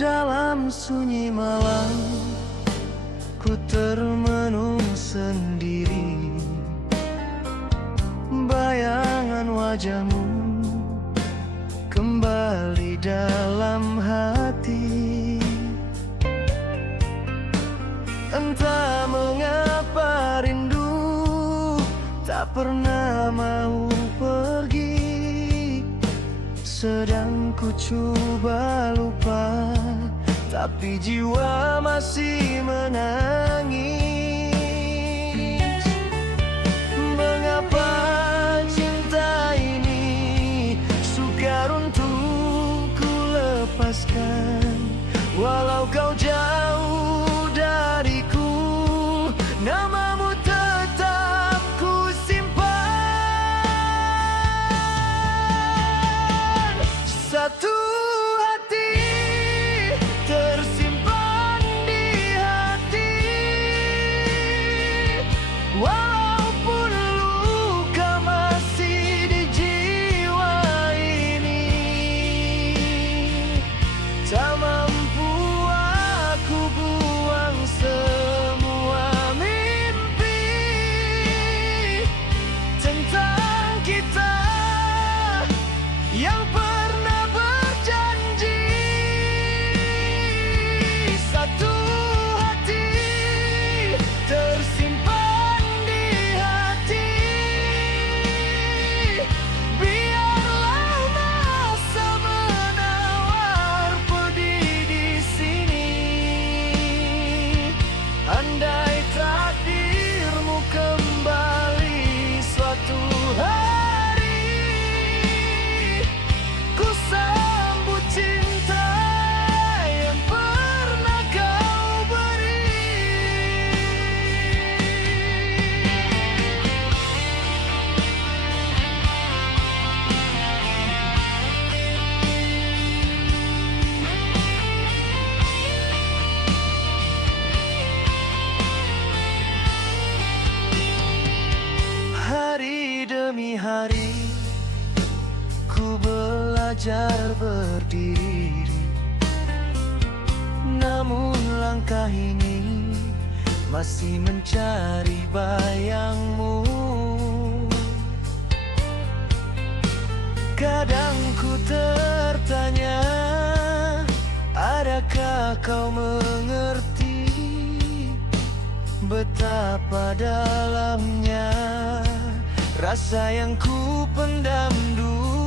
Dalam sunyi malam, ku termenung sendiri. Bayangan wajahmu kembali dalam hati. Entah mengapa rindu tak pernah mau pergi. Sedang ku coba lupa, tapi jiwa masih menangis. Mengapa cinta ini sukar untuk ku lepaskan? Walau kau jauh dariku, namamu tetap ku simpan. Satu hati tersimpan di hati, walaupun luka masih di jiwa ini. Tak mampu aku buang semua mimpi tentang kita yang pernah berjanji. Satu hati tersimpan di hati, biarlah masa menawar pedih di sini. Andai takdirmu kembali suatu hari, ku sambut cinta yang pernah kau beri. Hari demi hari ku belajar berdiri, namun langkah ini masih mencari bayangmu. Kadang ku tertanya, adakah kau mengerti betapa dalamnya rasa yang ku pendam dulu?